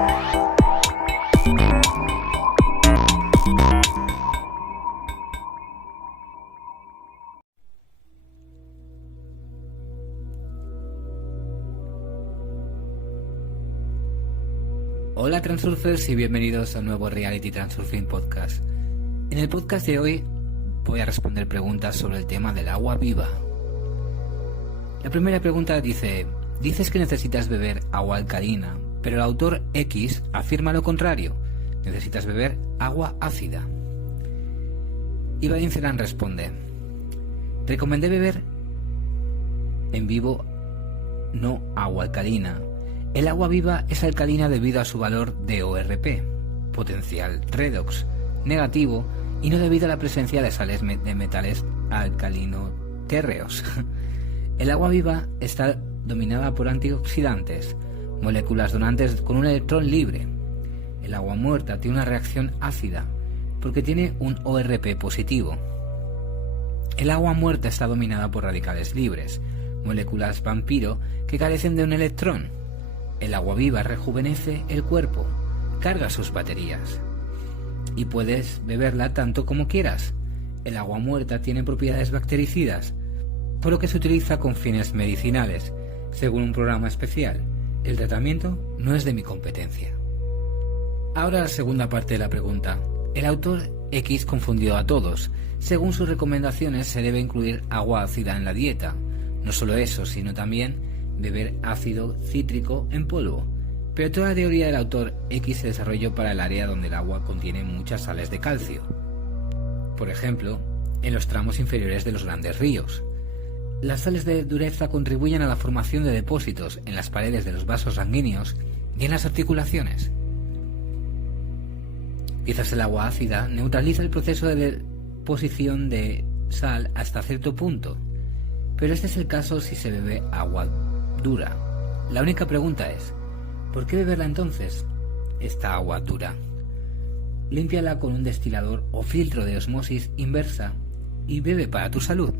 Hola Transurfers y bienvenidos a un nuevo Reality Transurfing Podcast. En el podcast de hoy voy a responder preguntas sobre el tema del agua viva. La primera pregunta dices que necesitas beber agua alcalina, pero el autor X afirma lo contrario, necesitas beber agua ácida. Y Vadim Zeland responde, recomendé beber en vivo no agua alcalina. El agua viva es alcalina debido a su valor de ORP, potencial redox, negativo, y no debido a la presencia de sales de metales alcalino-térreos. El agua viva está dominada por antioxidantes, moléculas donantes con un electrón libre. El agua muerta tiene una reacción ácida, porque tiene un ORP positivo. El agua muerta está dominada por radicales libres, moléculas vampiro que carecen de un electrón. El agua viva rejuvenece el cuerpo, carga sus baterías y puedes beberla tanto como quieras. El agua muerta tiene propiedades bactericidas, por lo que se utiliza con fines medicinales, según un programa especial. El tratamiento no es de mi competencia. Ahora la segunda parte de la pregunta. El autor X confundió a todos. Según sus recomendaciones se debe incluir agua ácida en la dieta. No solo eso, sino también beber ácido cítrico en polvo, pero toda la teoría del autor X se desarrolló para el área donde el agua contiene muchas sales de calcio. Por ejemplo, en los tramos inferiores de los grandes ríos. Las sales de dureza contribuyen a la formación de depósitos en las paredes de los vasos sanguíneos y en las articulaciones. Quizás el agua ácida neutraliza el proceso de deposición de sal hasta cierto punto, pero este es el caso si se bebe agua dura. La única pregunta es, ¿por qué beberla entonces? Esta agua dura. Límpiala con un destilador o filtro de osmosis inversa y bebe para tu salud.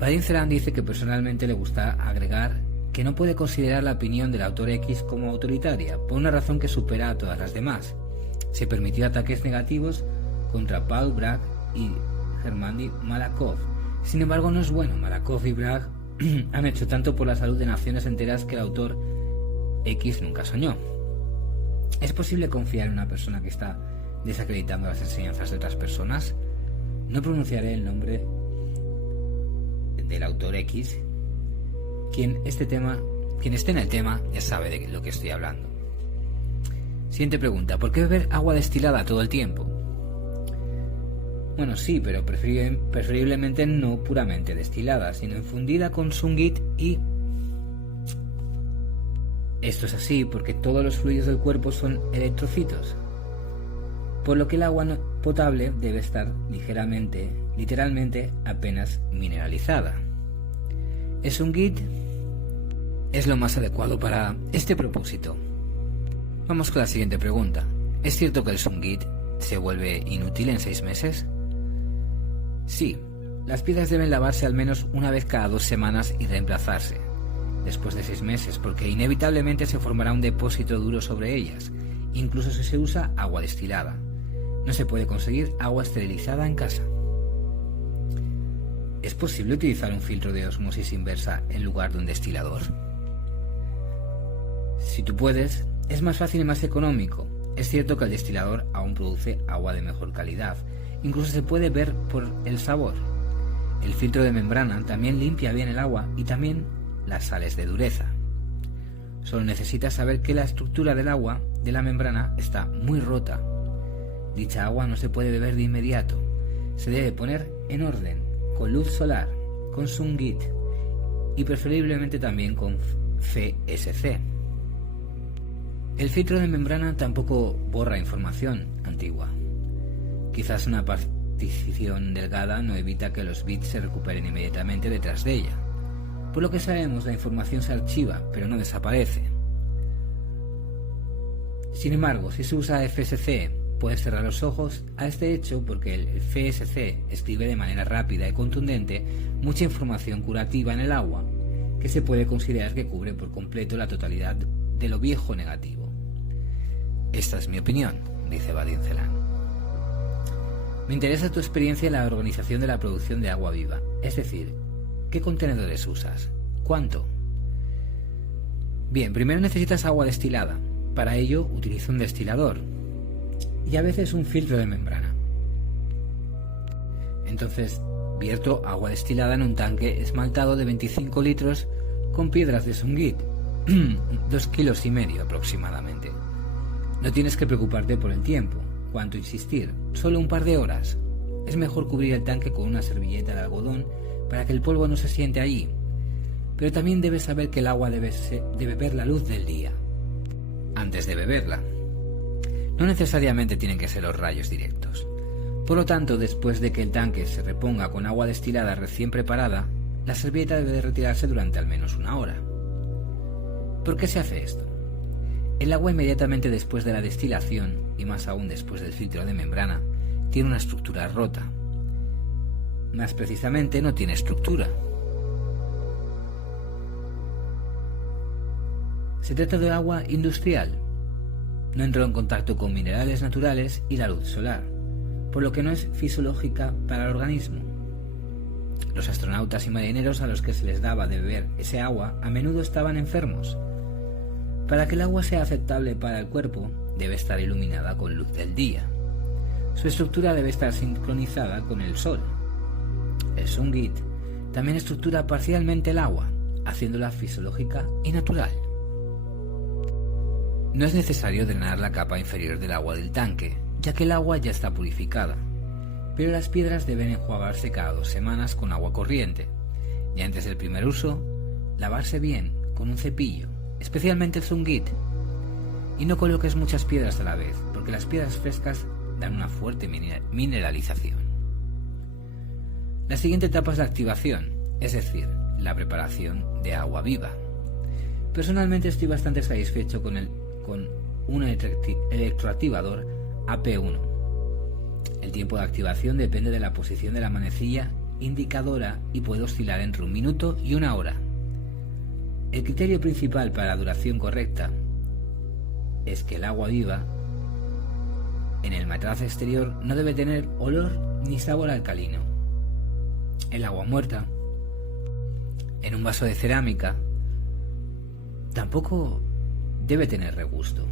Vadim Zeland dice que personalmente le gusta agregar que no puede considerar la opinión del autor X como autoritaria, por una razón que supera a todas las demás. Se permitió ataques negativos contra Paul Bragg y Germany Malakhov. Sin embargo, no es bueno. Malakhov y Bragg han hecho tanto por la salud de naciones enteras que el autor X nunca soñó. ¿Es posible confiar en una persona que está desacreditando las enseñanzas de otras personas? No pronunciaré el nombre del autor X. Quien esté en el tema ya sabe de lo que estoy hablando. Siguiente pregunta. ¿Por qué beber agua destilada todo el tiempo? Bueno, sí, pero preferiblemente no puramente destilada, sino infundida con Sungit y... Esto es así porque todos los fluidos del cuerpo son eritrocitos, por lo que el agua potable debe estar literalmente apenas mineralizada. El Sungit es lo más adecuado para este propósito. Vamos con la siguiente pregunta. ¿Es cierto que el Sungit se vuelve inútil en 6 meses? Sí, las piezas deben lavarse al menos una vez cada 2 semanas y reemplazarse, después de 6 meses, porque inevitablemente se formará un depósito duro sobre ellas, incluso si se usa agua destilada. No se puede conseguir agua esterilizada en casa. ¿Es posible utilizar un filtro de osmosis inversa en lugar de un destilador? Si tú puedes, es más fácil y más económico. Es cierto que el destilador aún produce agua de mejor calidad. Incluso se puede ver por el sabor. El filtro de membrana también limpia bien el agua y también las sales de dureza. Solo necesitas saber que la estructura del agua de la membrana está muy rota. Dicha agua no se puede beber de inmediato. Se debe poner en orden, con luz solar, con Sungit y preferiblemente también con FSC. El filtro de membrana tampoco borra información antigua. Quizás una partición delgada no evita que los bits se recuperen inmediatamente detrás de ella. Por lo que sabemos, la información se archiva, pero no desaparece. Sin embargo, si se usa FSC, puedes cerrar los ojos a este hecho porque el FSC escribe de manera rápida y contundente mucha información curativa en el agua, que se puede considerar que cubre por completo la totalidad de lo viejo negativo. Esta es mi opinión, dice Vadim Zeland. Me interesa tu experiencia en la organización de la producción de agua viva, es decir, ¿qué contenedores usas? ¿Cuánto? Bien, primero necesitas agua destilada. Para ello utilizo un destilador y a veces un filtro de membrana. Entonces vierto agua destilada en un tanque esmaltado de 25 litros con piedras de Sungit, 2,5 kilos aproximadamente. No tienes que preocuparte por el tiempo, cuánto insistir, solo un par de horas. Es mejor cubrir el tanque con una servilleta de algodón para que el polvo no se siente allí. Pero también debes saber que el agua debe ver la luz del día antes de beberla. No necesariamente tienen que ser los rayos directos. Por lo tanto, después de que el tanque se reponga con agua destilada recién preparada, la servilleta debe de retirarse durante al menos una hora. ¿Por qué se hace esto? El agua inmediatamente después de la destilación, y más aún después del filtro de membrana, tiene una estructura rota. Más precisamente, no tiene estructura. Se trata de agua industrial. No entró en contacto con minerales naturales y la luz solar, por lo que no es fisiológica para el organismo. Los astronautas y marineros a los que se les daba de beber ese agua a menudo estaban enfermos. Para que el agua sea aceptable para el cuerpo, debe estar iluminada con luz del día. Su estructura debe estar sincronizada con el sol. El Sungit también estructura parcialmente el agua, haciéndola fisiológica y natural. No es necesario drenar la capa inferior del agua del tanque, ya que el agua ya está purificada, pero las piedras deben enjuagarse cada 2 semanas con agua corriente, y antes del primer uso, lavarse bien con un cepillo, especialmente el Sungit, y no coloques muchas piedras a la vez, porque las piedras frescas dan una fuerte mineralización. La siguiente etapa es la activación, es decir, la preparación de agua viva. Personalmente estoy bastante satisfecho con un electroactivador AP1. El tiempo de activación depende de la posición de la manecilla indicadora y puede oscilar entre 1 minuto y 1 hora. El criterio principal para la duración correcta es que el agua viva en el matraz exterior no debe tener olor ni sabor alcalino. El agua muerta en un vaso de cerámica tampoco debe tener regusto,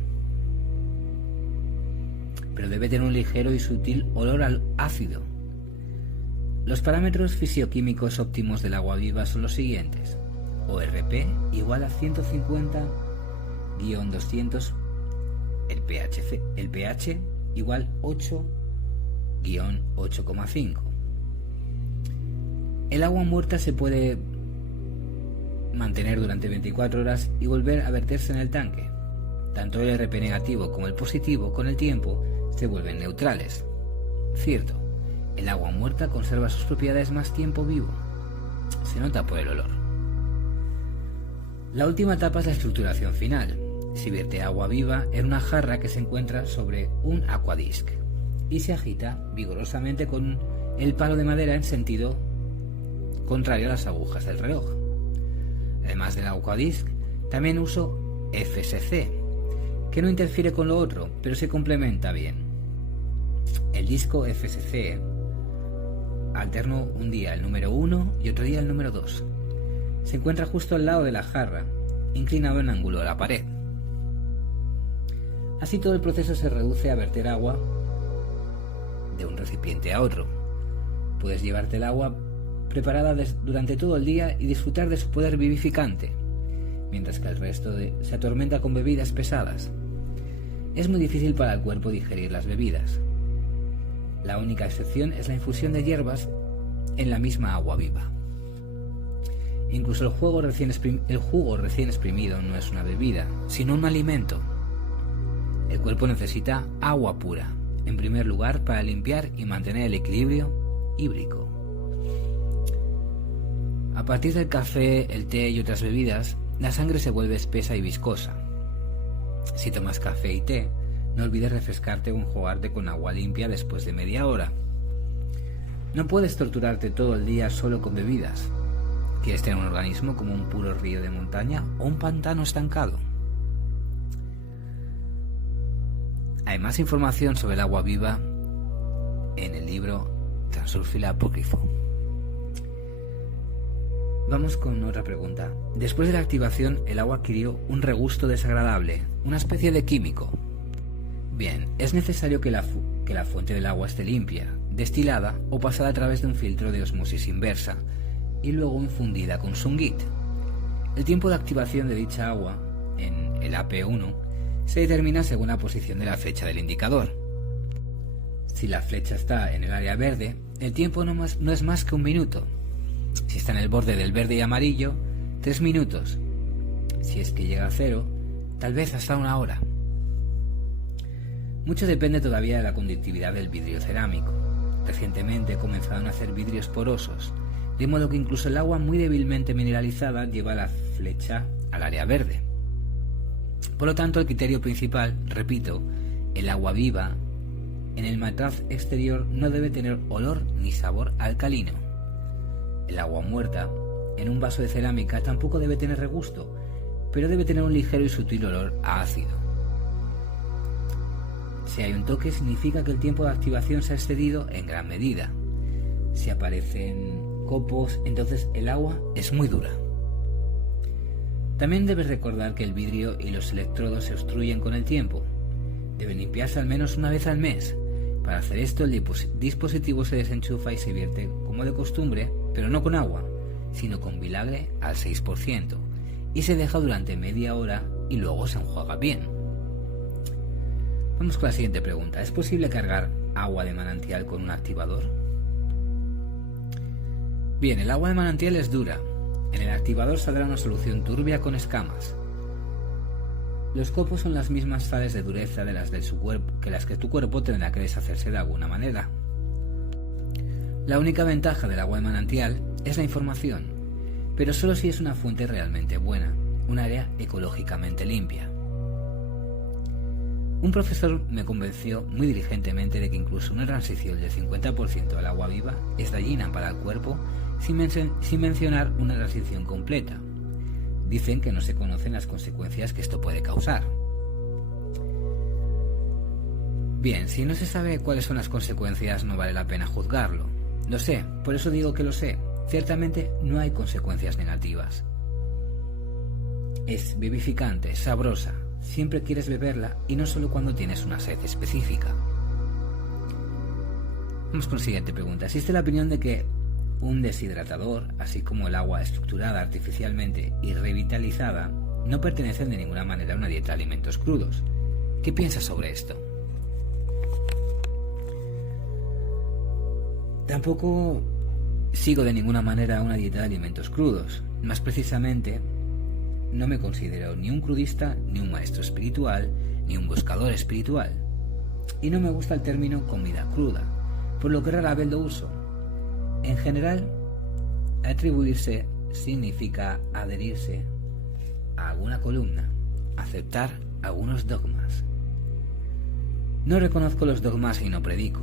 pero debe tener un ligero y sutil olor al ácido. Los parámetros fisioquímicos óptimos del agua viva son los siguientes: ORP igual a 150-200, el pH igual 8-8,5. El agua muerta se puede mantener durante 24 horas y volver a verterse en el tanque. Tanto el RP negativo como el positivo con el tiempo se vuelven neutrales. Cierto, el agua muerta conserva sus propiedades más tiempo vivo. Se nota por el olor. La última etapa es la estructuración final. Se vierte agua viva en una jarra que se encuentra sobre un aquadisc y se agita vigorosamente con el palo de madera en sentido contrario a las agujas del reloj. Además del aquadisc, también uso FSC, que no interfiere con lo otro, pero se complementa bien. El disco FSC alterno un día el número 1 y otro día el número 2. Se encuentra justo al lado de la jarra, inclinado en ángulo a la pared. Así todo el proceso se reduce a verter agua de un recipiente a otro. Puedes llevarte el agua preparada durante todo el día y disfrutar de su poder vivificante, mientras que el resto se atormenta con bebidas pesadas. Es muy difícil para el cuerpo digerir las bebidas. La única excepción es la infusión de hierbas en la misma agua viva. Incluso el jugo recién exprimido no es una bebida, sino un alimento. El cuerpo necesita agua pura, en primer lugar para limpiar y mantener el equilibrio hídrico. A partir del café, el té y otras bebidas, la sangre se vuelve espesa y viscosa. Si tomas café y té, no olvides refrescarte o enjuagarte con agua limpia después de media hora. No puedes torturarte todo el día solo con bebidas. ¿Quieres tener un organismo como un puro río de montaña o un pantano estancado? Hay más información sobre el agua viva en el libro Transurfing Apócrifo. Vamos con otra pregunta. Después de la activación, el agua adquirió un regusto desagradable, una especie de químico. Bien, es necesario que la fuente del agua esté limpia, destilada o pasada a través de un filtro de osmosis inversa y luego infundida con Sungit. El tiempo de activación de dicha agua, en el AP1, se determina según la posición de la flecha del indicador. Si la flecha está en el área verde, el tiempo no es más que 1 minuto. Si está en el borde del verde y amarillo, 3 minutos. Si es que llega a 0, tal vez hasta 1 hora. Mucho depende todavía de la conductividad del vidrio cerámico. Recientemente comenzaron a hacer vidrios porosos, de modo que incluso el agua muy débilmente mineralizada lleva la flecha al área verde. Por lo tanto, el criterio principal, repito, el agua viva, en el matraz exterior no debe tener olor ni sabor alcalino. El agua muerta, en un vaso de cerámica, tampoco debe tener regusto, pero debe tener un ligero y sutil olor a ácido. Si hay un toque, significa que el tiempo de activación se ha excedido en gran medida. Si aparecen copos, entonces el agua es muy dura. También debes recordar que el vidrio y los electrodos se obstruyen con el tiempo. Deben limpiarse al menos una vez al mes. Para hacer esto, el dispositivo se desenchufa y se vierte como de costumbre, pero no con agua, sino con vinagre al 6%, y se deja durante media hora y luego se enjuaga bien. Vamos con la siguiente pregunta. ¿Es posible cargar agua de manantial con un activador? Bien, el agua de manantial es dura. En el activador saldrá una solución turbia con escamas. Los copos son las mismas sales de dureza de las de su cuerpo, que las que tu cuerpo tendrá que deshacerse de alguna manera. La única ventaja del agua de manantial es la información, pero solo si es una fuente realmente buena, un área ecológicamente limpia. Un profesor me convenció muy diligentemente de que incluso una transición del 50% al agua viva es dañina para el cuerpo sin mencionar una transición completa. Dicen que no se conocen las consecuencias que esto puede causar. Bien, si no se sabe cuáles son las consecuencias, no vale la pena juzgarlo. Lo sé, por eso digo que lo sé. Ciertamente no hay consecuencias negativas. Es vivificante, sabrosa. Siempre quieres beberla y no solo cuando tienes una sed específica. Vamos con la siguiente pregunta. ¿Existe la opinión de que un deshidratador, así como el agua estructurada artificialmente y revitalizada, no pertenecen de ninguna manera a una dieta de alimentos crudos? ¿Qué piensas sobre esto? Tampoco sigo de ninguna manera una dieta de alimentos crudos. Más precisamente, no me considero ni un crudista, ni un maestro espiritual, ni un buscador espiritual. Y no me gusta el término comida cruda, por lo que rara vez lo uso. En general, atribuirse significa adherirse a alguna columna, aceptar algunos dogmas. No reconozco los dogmas y no predico.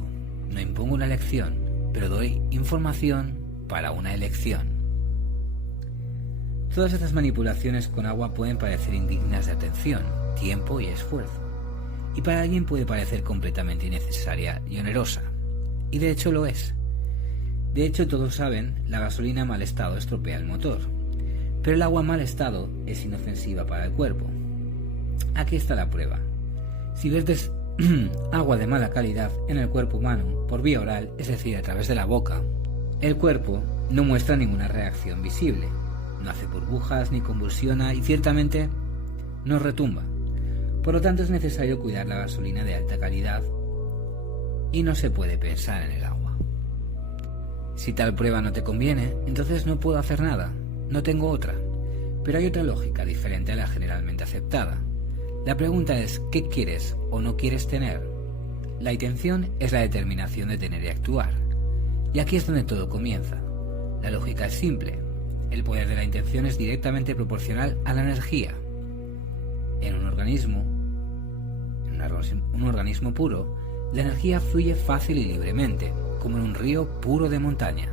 No impongo una elección, pero doy información para una elección. Todas estas manipulaciones con agua pueden parecer indignas de atención, tiempo y esfuerzo, y para alguien puede parecer completamente innecesaria y onerosa, y de hecho lo es. De hecho, todos saben, la gasolina en mal estado estropea el motor, pero el agua en mal estado es inofensiva para el cuerpo. Aquí está la prueba. Si vertes agua de mala calidad en el cuerpo humano por vía oral, es decir, a través de la boca, el cuerpo no muestra ninguna reacción visible. No hace burbujas ni convulsiona y ciertamente no retumba. Por lo tanto, es necesario cuidar la gasolina de alta calidad y no se puede pensar en el agua. Si tal prueba no te conviene, entonces no puedo hacer nada, no tengo otra. Pero hay otra lógica diferente a la generalmente aceptada. La pregunta es, ¿qué quieres o no quieres tener? La intención es la determinación de tener y actuar. Y aquí es donde todo comienza. La lógica es simple. El poder de la intención es directamente proporcional a la energía. En un organismo puro, la energía fluye fácil y libremente, como en un río puro de montaña.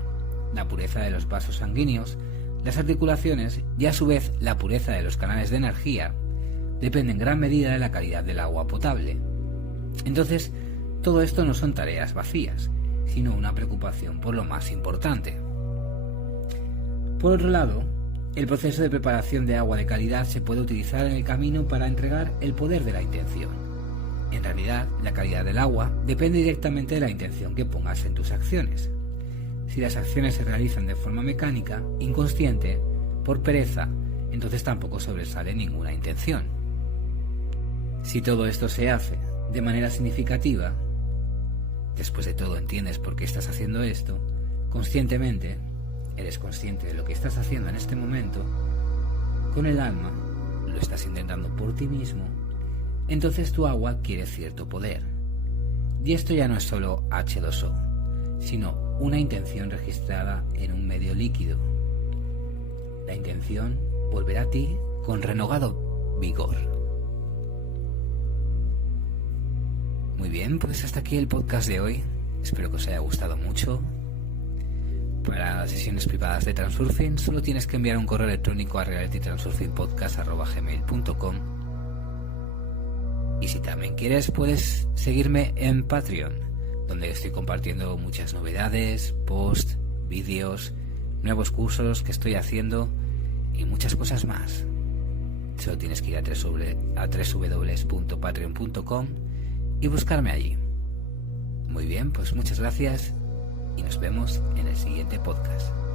La pureza de los vasos sanguíneos, las articulaciones y a su vez la pureza de los canales de energía depende en gran medida de la calidad del agua potable. Entonces, todo esto no son tareas vacías, sino una preocupación por lo más importante. Por otro lado, el proceso de preparación de agua de calidad se puede utilizar en el camino para entregar el poder de la intención. En realidad, la calidad del agua depende directamente de la intención que pongas en tus acciones. Si las acciones se realizan de forma mecánica, inconsciente, por pereza, entonces tampoco sobresale ninguna intención. Si todo esto se hace de manera significativa, después de todo entiendes por qué estás haciendo esto, conscientemente, eres consciente de lo que estás haciendo en este momento, con el alma, lo estás intentando por ti mismo, entonces tu agua adquiere cierto poder. Y esto ya no es solo H2O, sino una intención registrada en un medio líquido. La intención volverá a ti con renovado vigor. Muy bien, pues hasta aquí el podcast de hoy. Espero que os haya gustado mucho. Para sesiones privadas de Transurfing solo tienes que enviar un correo electrónico a realitytransurfingpodcast@gmail.com. Y si también quieres, puedes seguirme en Patreon, donde estoy compartiendo muchas novedades, posts, vídeos, nuevos cursos que estoy haciendo y muchas cosas más. Solo tienes que ir a www.patreon.com y buscarme allí. Muy bien, pues muchas gracias y nos vemos en el siguiente podcast.